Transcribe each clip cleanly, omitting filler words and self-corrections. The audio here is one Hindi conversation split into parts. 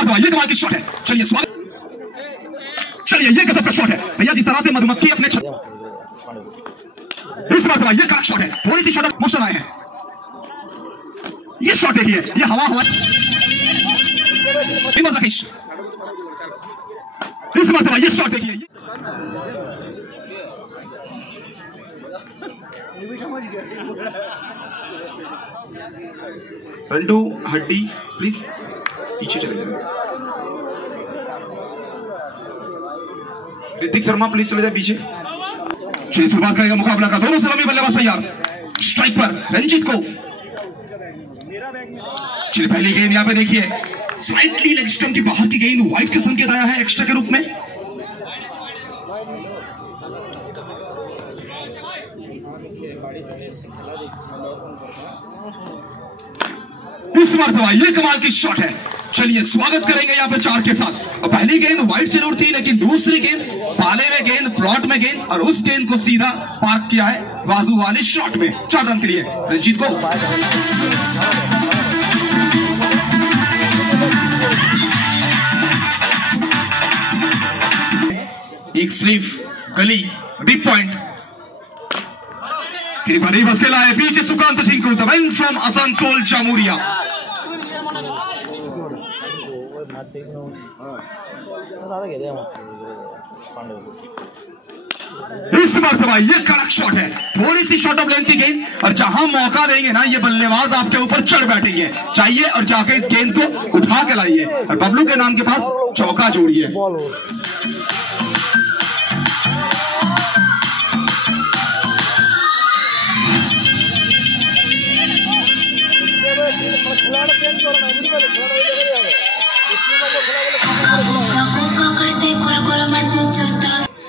मरतबा ये कमाल की शॉट है। चलिए स्वागत, चलिए ये गजब का शॉट है भैया, जिस तरह से मधुमक्खी अपने इस मरतबा ये कड़क शॉट है। थोड़ी सी शॉट मोशन आए हैं, ये शॉट देखिए, ये हवा हवा राकेश, इस मरतबा ये शॉट देखिए। फ्रंटू हड्डी प्लीज पीछे चले जाए। ऋतिक शर्मा प्लीज चले जाए पीछे। चलिए शुरुआत करेगा मुकाबला का, दोनों सलामी बल्लेबाज तैयार। स्ट्राइक पर रंजीत को, चलिए पहली गेंद यहाँ पे देखिए, स्लाइटली लेग स्टंप की बाहर की गेंद, व्हाइट का संकेत आया है एक्स्ट्रा के रूप में। इस मरतबा ये कमाल की शॉट है। चलिए स्वागत करेंगे यहाँ पे 4 के साथ। और पहली गेंद व्हाइट जरूर थी, लेकिन दूसरी गेंद पाले में गेंद, प्लॉट में गेंद, और उस गेंद को सीधा पार्क किया है बाजू वाले शॉट में। 4 रन के लिए रंजीत को। एक स्लीव गली डीप पॉइंट, बस खेला है पीछे Sukant Jhinku, the man from Asansol Jamuria. इस मरतबा ये कड़क शॉट है, थोड़ी सी शॉट ऑफ लेंथ की गेंद, और जहां मौका देंगे ना ये बल्लेबाज आपके ऊपर चढ़ बैठेंगे। चाहिए और जाके इस गेंद को उठा के लाइए और बबलू के नाम के पास चौका जोड़िए।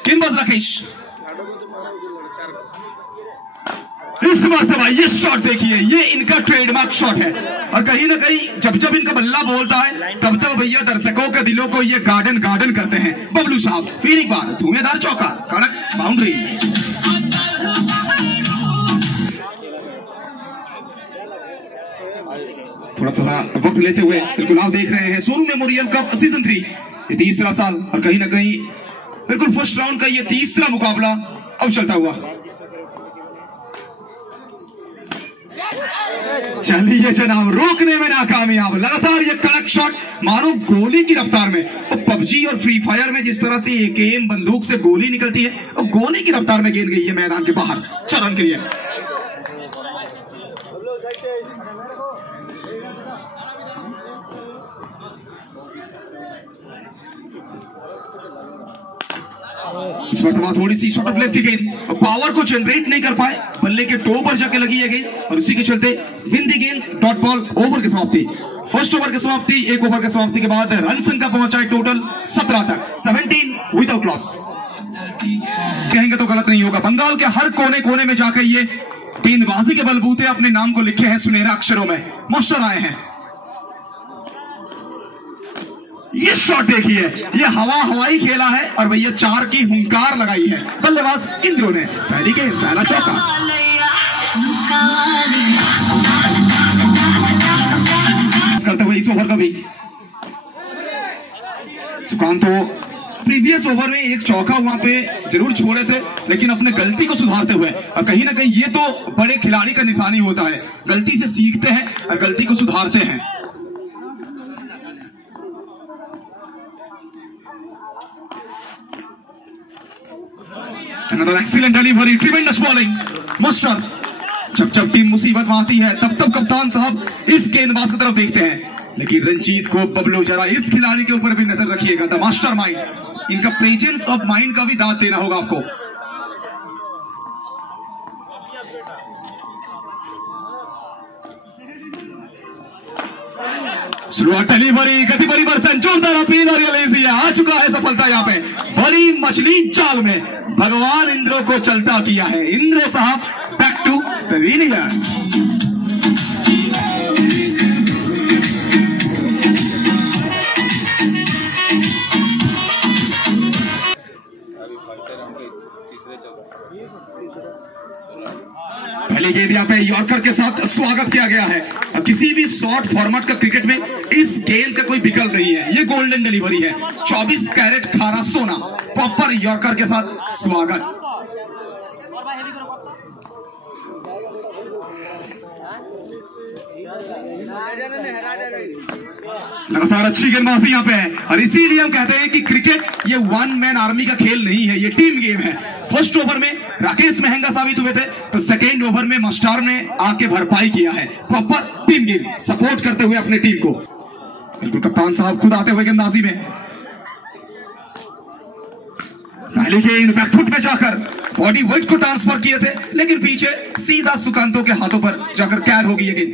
गेंदबाज राकेश, इस मरतबा ये शॉट देखिए, ये इनका ट्रेडमार्क शॉट है। और कहीं ना कहीं जब जब इनका बल्ला बोलता है तब तब भैया दर्शकों के दिलों को ये गार्डन गार्डन करते हैं। बबलू साहब फिर एक बार धुएंधार चौका, कड़क बाउंड्री। थोड़ा सा वक्त लेते हुए बिल्कुल आप देख रहे हैं सोनू मेमोरियल कप सीजन 3, ये 3रा साल, और कहीं ना कहीं बिल्कुल फर्स्ट राउंड का ये 3रा मुकाबला अब चलता हुआ। चलिए जनाब, रोकने में नाकामयाब, लगातार ये कड़क शॉट मानो गोली की रफ्तार में। और पबजी और फ्री फायर में जिस तरह से एकेएम बंदूक से गोली निकलती है, और गोली की रफ्तार में गेंद गई है मैदान के बाहर। 4 रन के लिए। इस मरतबा थोड़ी सी शॉर्ट ऑफ लेग की गेंद, पावर को जनरेट नहीं कर पाए, बल्ले के टो पर जाके लगी है गेंद, और उसी के चलते बिंदी गेंद, डॉट बॉल, ओवर की समाप्ति। फर्स्ट ओवर की समाप्ति, 1 ओवर की समाप्ति के बाद रन संख्या पहुंचा है टोटल 17 तक, 17 विदाउट लॉस। कहेंगे तो गलत नहीं होगा, बंगाल के हर कोने कोने में जाकर ये गेंदबाजी के बलबूते अपने नाम को लिखे हैं सुनहरा अक्षरों में, मास्टर आए हैं। ये शॉट देखिए, ये हवाई खेला है, और भैया 4 की हुंकार लगाई है बल्लेबाज इंद्रो ने। पहली गेंद, पहला चौका। करते हुए इस ओवर का भी सुकांत तो प्रीवियस ओवर में एक चौका वहां पे जरूर छोड़े थे, लेकिन अपने गलती को सुधारते हुए, और कहीं ना कहीं ये तो बड़े खिलाड़ी का निशानी होता है, गलती से सीखते हैं और गलती को सुधारते हैं। Another excellent delivery, tremendous bowling, master। जब टीम मुसीबत में आती है तब कप्तान साहब इस गेंदबाज की तरफ देखते हैं, लेकिन रंजीत को, बबलू, जरा इस खिलाड़ी के ऊपर भी नजर रखिएगा। द मास्टर माइंड, इनका प्रेजेंस ऑफ माइंड का भी दाद देना होगा आपको। शुरुआत डिलीवरी, गति परिवर्तन, जोरदार अपील, और ये आ चुका है सफलता यहाँ पे। बड़ी मछली जाल में भगवान इंद्रो को चलता किया है। इंद्रो साहब बैक टू पेविलियन। पहली गेंद यहाँ पे यॉर्कर के के साथ स्वागत किया गया है। किसी भी शॉर्ट फॉर्मेट का क्रिकेट में इस गेंद का कोई विकल्प नहीं है। ये गोल्डन डिलीवरी है, 24 कैरेट खारा सोना, प्रॉपर यॉर्कर के साथ स्वागत। लगातार अच्छी गेंदबाजी यहाँ पे है और इसीलिए हम कहते हैं कि क्रिकेट ये वन मैन आर्मी का खेल नहीं है, ये टीम गेम है। फर्स्ट ओवर में राकेश महंगा साबित हुए थे, तो सेकेंड ओवर में मास्टर ने आके भरपाई किया है। प्रॉपर टीम गेम सपोर्ट करते हुए अपने टीम को। बिल्कुल कप्तान साहब खुद आते हुए गेंदबाजी में। पहले गेंद बैकफुट में जाकर बॉडी वेट को ट्रांसफर किए थे, लेकिन पीछे सीधा सुकांतों के हाथों पर जाकर कैद होगी ये गेंद।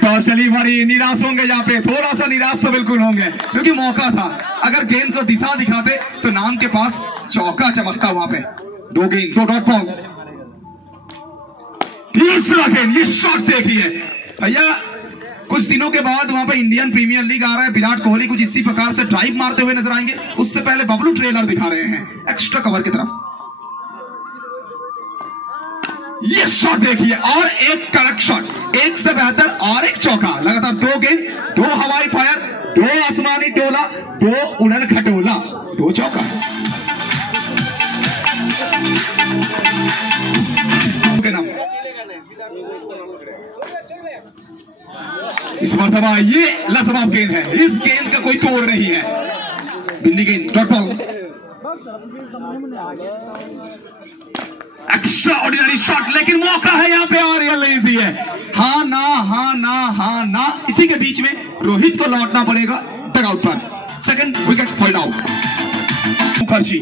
टॉस चली मारी, निराश होंगे यहाँ पे, थोड़ा सा निराश तो बिल्कुल होंगे, क्योंकि मौका था। अगर गेंद को दिशा दिखाते तो नाम के पास चौका चमकता वहां पे। 2 गेंद 2 डॉट बॉल। तीसरा गेंद, ये शॉट देखिए भैया। कुछ दिनों के बाद वहां पे इंडियन प्रीमियर लीग आ रहा है, विराट कोहली कुछ इसी प्रकार से ड्राइव मारते हुए नजर आएंगे। उससे पहले बबलू ट्रेलर दिखा रहे हैं एक्स्ट्रा कवर की तरफ। ये शॉट देखिए और एक करेक्ट शॉट, एक से बेहतर और एक चौका। लगातार 2 गेंद, 2 हवाई फायर, 2 आसमानी टोला, 2 उड़न खटोला, 2 चौका। इस मरतबा ये लाजवाब गेंद है, इस गेंद का कोई तोड़ नहीं है। बिंदी गेंद dot ball. Extra ordinary shot, लेकिन मौका है यहाँ पे और रियल इजी है। हाँ ना, हाँ ना, हाँ ना, इसी के बीच में रोहित को लौटना पड़ेगा डगआउट पर। Second wicket fold out. Mukherjee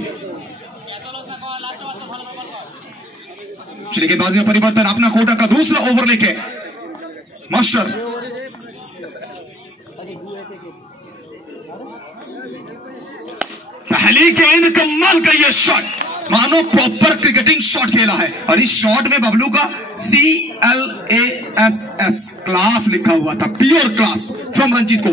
चलिए गेंदबाजी में परिवर्तन, अपना कोटा का दूसरा ओवर लेके मास्टर। पहली गेंद कमाल का ये शॉट, मानो प्रॉपर क्रिकेटिंग शॉट खेला है। और इस शॉट में बबलू का CLASS क्लास लिखा हुआ था, प्योर क्लास फ्रॉम रंजीत को।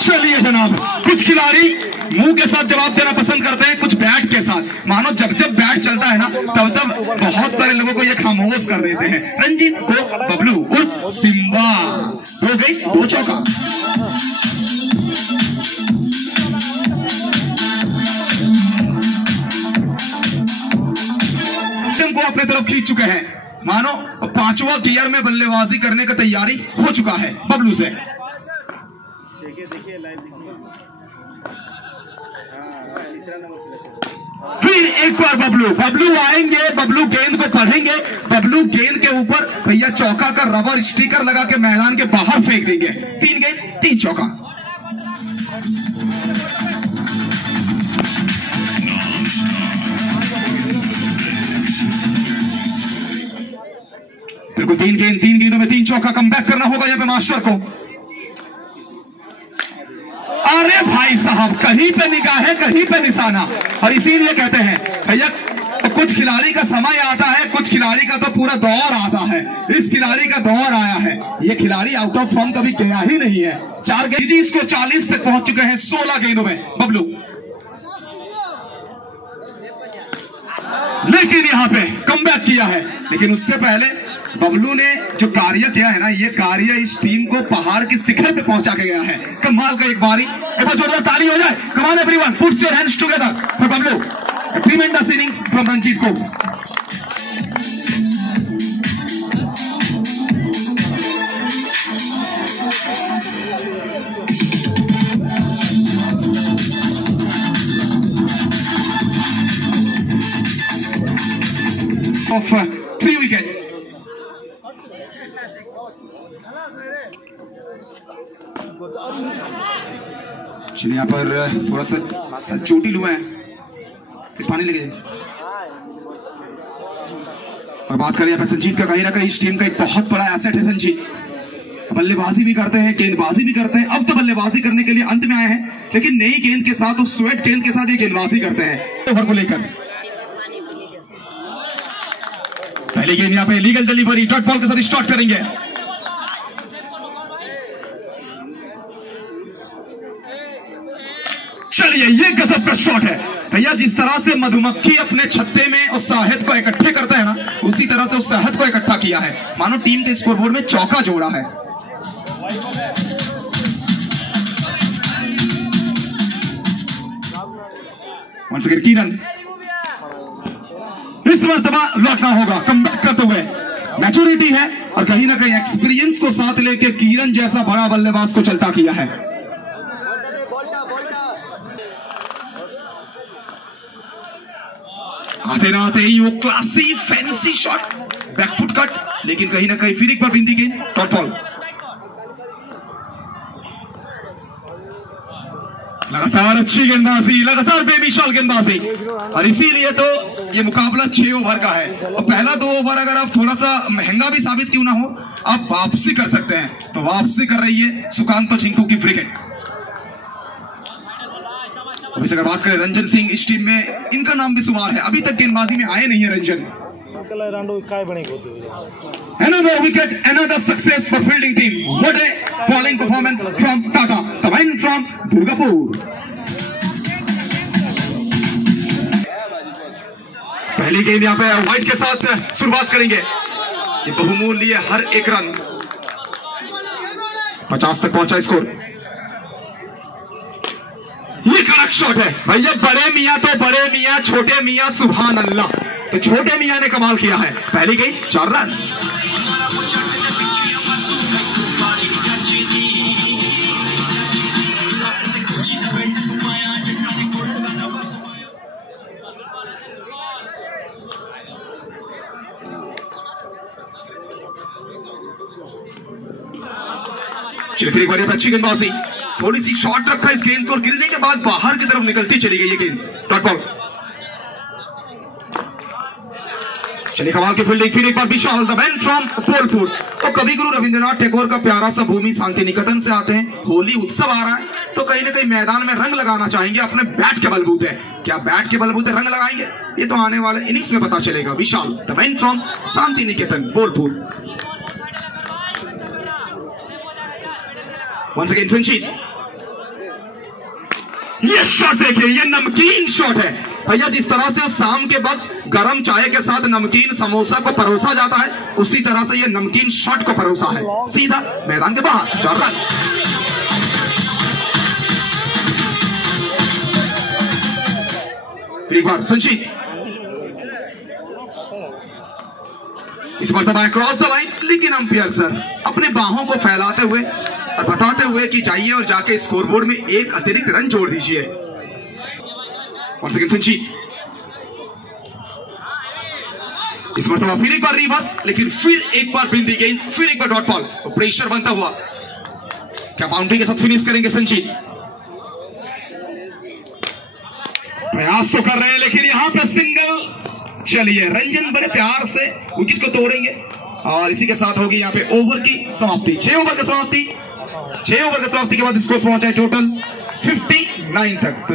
चलिए जनाब, कुछ खिलाड़ी मुंह के साथ जवाब देना पसंद करते हैं, कुछ बैट के साथ। मानो जब जब बैट चलता है ना, तब तब बहुत सारे लोगों को ये खामोश कर देते हैं। रंजीत को बबलू और सिम्बा, 2 गई 2 चौका। को अपने तरफ खींच चुके हैं, मानो 5वां गियर में बल्लेबाजी करने की तैयारी हो चुका है बबलू से। फिर एक बार बबलू आएंगे, बबलू गेंद को पढ़ेंगे, बबलू गेंद के ऊपर भैया चौका का रबर स्टिकर लगा के मैदान के बाहर फेंक देंगे। 3 गेंद 3 चौका। बिल्कुल 3 गेंदों में 3 चौका। कम बैक करना होगा यहाँ पे मास्टर को। अरे भाई साहब, कहीं पे निगाह है, कहीं पे निशाना। और इसीलिए कहते हैं भैया, कुछ खिलाड़ी का समय आता है, कुछ खिलाड़ी का तो पूरा दौर आता है। इस खिलाड़ी का दौर आया है, ये खिलाड़ी आउट ऑफ फॉर्म कभी गया ही नहीं है। 4 गेंद, इसको 40 तक पहुंच चुके हैं 16 गेंदों में बबलू। लेकिन यहाँ पे कमबैक किया है, लेकिन उससे पहले बबलू ने जो कार्य किया है ना, ये कार्य इस टीम को पहाड़ की शिखर पे पहुंचा के गया है। कमाल का एक बारी, एक बार जोरदार ताली हो जाए। Come on everyone, puts your hands together for Bablu. Tremendous innings from Ranjit को। Off 3 wicket. चलिए यहाँ पर थोड़ा सा चोटिल हुआ है, इस पानी लगे। और बात करें यहाँ पे संजीत का, कहीं ना कहीं इस टीम का एक बहुत बड़ा एसेट है संजीत। बल्लेबाजी भी करते हैं, गेंदबाजी भी करते हैं। अब तो बल्लेबाजी करने के लिए अंत में आए हैं, लेकिन नई गेंद के साथ, उस स्वेट गेंद के साथ ये गेंदबाजी करते हैं ओवर को लेकर। पहली गेंद यहाँ पे लीगल डिलीवरी, डॉट बॉल के साथ स्टार्ट करेंगे। चलिए ये गजब का शॉट है भैया। जिस तरह से मधुमक्खी अपने छत्ते में उस शहद को इकट्ठे करता है ना, उसी तरह से उस शहद को इकट्ठा किया है, मानो टीम के स्कोरबोर्ड में चौका जोड़ा है। वंस अगेन किरण, इस मर्तबा लौटना होगा, कमबैक करते हुए। मैच्योरिटी है और कहीं ना कहीं एक्सपीरियंस को साथ लेके किरण जैसा बड़ा बल्लेबाज को चलता किया है। आते ना आते ही वो classy fancy shot, back foot cut, लेकिन कहीं ना कहीं फिर एक बार बिंदी गेंद, डॉट बॉल। लगातार अच्छी गेंदबाजी, लगातार बेमिसाल गेंदबाजी, और इसीलिए तो ये मुकाबला 6 ओवर का है। और पहला 2 ओवर अगर आप थोड़ा सा महंगा भी साबित क्यों ना हो, आप वापसी कर सकते हैं। तो वापसी कर रही है सुकांतो चिंकू की फ्रिगेट। अभी अगर बात करें रंजन सिंह, इस टीम में इनका नाम भी शुमार है, अभी तक गेंदबाजी में आए नहीं है Ranjan. Another wicket, another success for fielding team. What a bowling performance from Tata, the man from Durgapur. पहली गेंद यहाँ पे व्हाइट के साथ शुरुआत करेंगे। ये बहुमूल्य हर एक रन, 50 तक पहुंचा स्कोर। ये कड़क शॉट है भैया, बड़े मियां तो बड़े मियां, छोटे मियां सुभान अल्लाह। तो छोटे मियां ने कमाल किया है। पहली गेंद 4 रन। चलिए फिर एक बार अच्छी गेंदबाजी, थोड़ी सी शॉर्ट रखा इस गेंद को और गिरने के बाद बाहर की तरफ निकलती चली गई ये गेंद, डॉट बॉल। चलिए कमाल की फील्डिंग, फिर एक बार विशाल, द मैन फ्रॉम बोलपुर। तो कवि गुरु रविंद्रनाथ टैगोर का प्यारा सा भूमि शांति निकेतन से आते हैं। होली उत्सव आ रहा है तो कहीं ना कहीं मैदान में रंग लगाना चाहेंगे अपने बैट के बलबूते। क्या बैट के बलबूते रंग लगाएंगे, ये तो आने वाले इनिंग्स में पता चलेगा। Vishal, the man from Shantiniketan Bolpur. Once again Sanjit, ये शॉट देखिए, ये नमकीन शॉट है भैया। जिस तरह से उस शाम के वक्त गरम चाय के साथ नमकीन समोसा को परोसा जाता है, उसी तरह से ये नमकीन शॉट को परोसा है, सीधा मैदान के बाहर, 4 रन। फिर एक बार संजीत, इस मरतबा क्रॉस द लाइन, लेकिन अंपायर सर अपने बाहों को फैलाते हुए और बताते हुए कि जाइए और जाके स्कोरबोर्ड में एक अतिरिक्त रन जोड़ दीजिए। संजीत, इस मरतबा फिर एक बार रिवर्स, लेकिन फिर एक बार बिंदी गेंद, फिर एक बार डॉट बॉल। तो प्रेशर बनता हुआ, क्या बाउंड्री के साथ फिनिश करेंगे संजीत? प्रयास तो कर रहे हैं लेकिन यहां पर सिंगल। चलिए रंजन बड़े प्यार से विकेट को तोड़ेंगे और इसी के साथ होगी यहां पे ओवर की समाप्ति। 6 ओवर की समाप्ति, 6 ओवर की समाप्ति के बाद स्कोर पहुंचा है टोटल 59 तक। तो